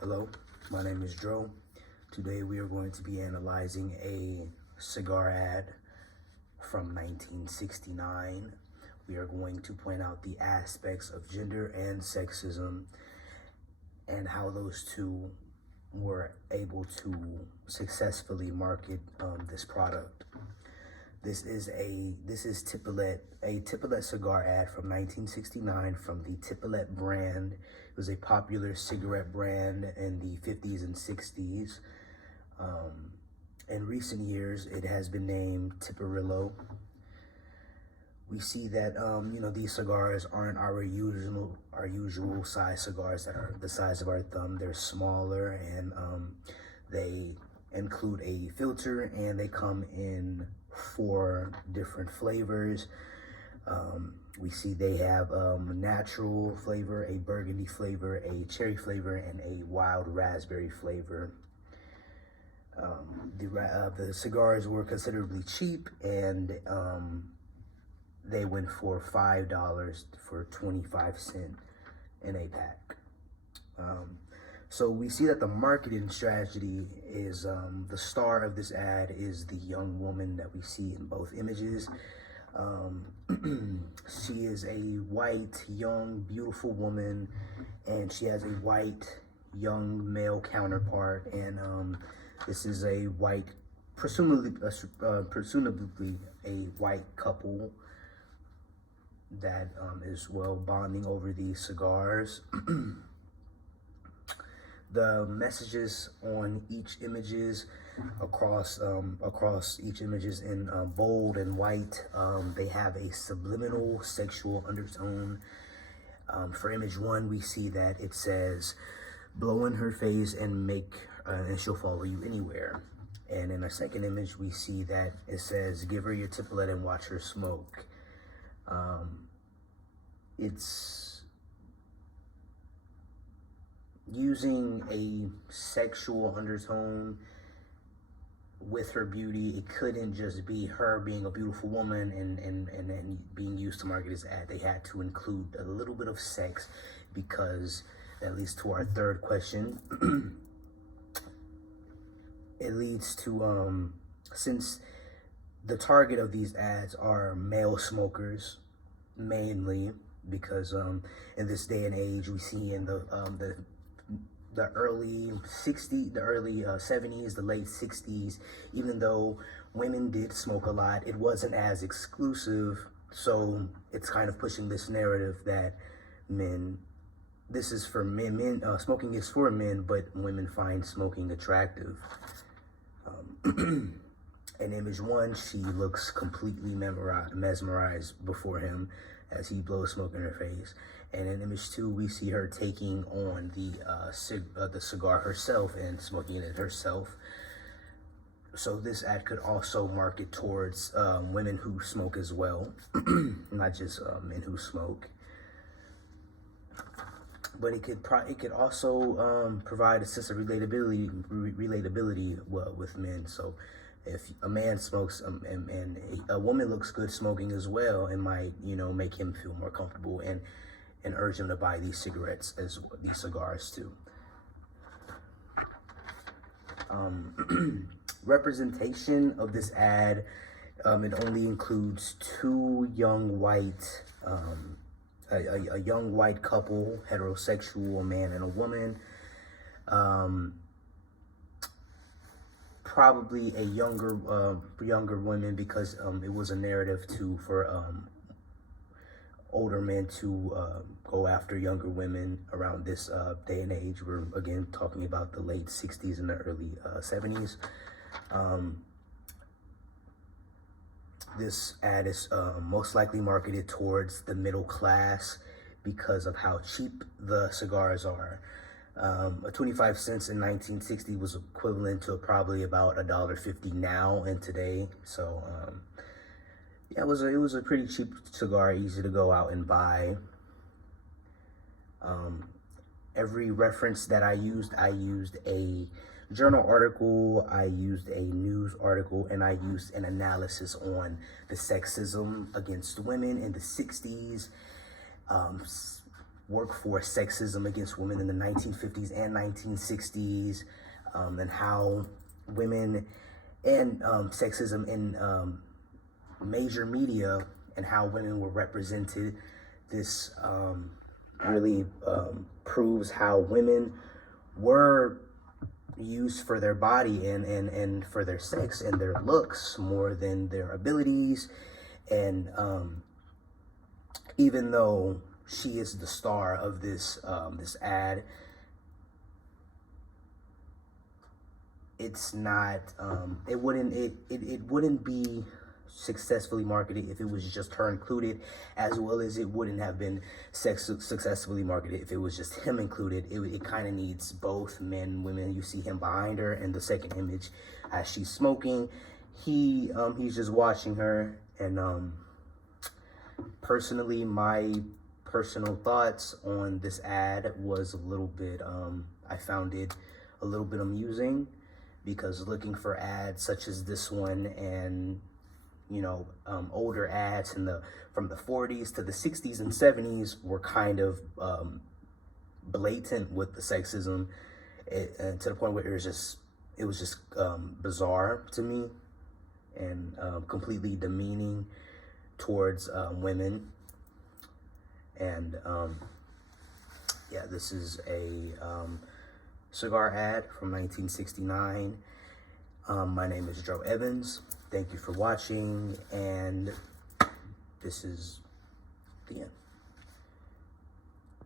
Hello, my name is Dro. Today we are going to be analyzing a cigar ad from 1969. We are going to point out the aspects of gender and sexism and how those two were able to successfully market this product. This is a Tipalet cigar ad from 1969 from the Tipalet brand. It was a popular cigarette brand in the 50s and 60s. In recent years, it has been named Tiparillo. We see that these cigars aren't our usual size cigars that are the size of our thumb. They're smaller, and they include a filter, and they come in 4 different flavors. We see they have natural flavor, a burgundy flavor, a cherry flavor, and a wild raspberry flavor. The cigars were considerably cheap, and they went for $5 for 25 cents in a pack. So we see that the marketing strategy is the star of this ad is the young woman that we see in both images. She is a white, young, beautiful woman, and she has a white, young male counterpart. And this is a white, presumably a white couple that is bonding over these cigars. The messages on each images across each images in bold and white, they have a subliminal sexual undertone. For image 1, we see that it says, "Blow in her face and and she'll follow you anywhere." And in a second image, we see that it says, "Give her your Tipalet and watch her smoke." It's using a sexual undertone with her beauty. It couldn't just be her being a beautiful woman and being used to market this ad. They had to include a little bit of sex because, that leads to our third question. It leads to, since the target of these ads are male smokers, mainly, because in this day and age, we see in the early 60s, the early 70s, the late 60s, even though women did smoke a lot, it wasn't as exclusive. So it's kind of pushing this narrative that this is for men, smoking is for men, but women find smoking attractive. In image 1, she looks completely mesmerized before him as he blows smoke in her face. And in image 2, we see her taking on the cigar herself and smoking it herself. So this ad could also market towards women who smoke as well, not just men who smoke. But it could also provide a sense of relatability with men. So if a man smokes and a woman looks good smoking as well, it might make him feel more comfortable and urge him to buy these cigars too. Representation of this ad, it only includes 2 young white, a young white couple, heterosexual, a man and a woman. Probably a younger women, because it was a narrative for older men to go after younger women around this day and age. We're again talking about the late 60s and the early 70s. This ad is most likely marketed towards the middle class because of how cheap the cigars are. 25 cents in 1960 was equivalent to probably about $1.50 now and today. So yeah, it was a pretty cheap cigar, easy to go out and buy. Every reference that I used a journal article, I used a news article, and I used an analysis on the sexism against women in the 60s. workforce sexism against women in the 1950s and 1960s, and how women and sexism in major media and how women were represented. This really proves how women were used for their body and for their sex and their looks more than their abilities. And even though she is the star of this this ad, it's not it wouldn't be successfully marketed if it was just her included, as well as it wouldn't have been successfully marketed if it was just him included. It kind of needs both men and women. You see him behind her in the second image as she's smoking. He's just watching her. And personally, my personal thoughts on this ad was a little bit I found it a little bit amusing, because looking for ads such as this one and older ads from the 40s to the 60s and 70s were kind of blatant with the sexism, and to the point where it was just bizarre to me and completely demeaning towards women. And yeah, this is a cigar ad from 1969. My name is Joe Evans. Thank you for watching, and this is the end.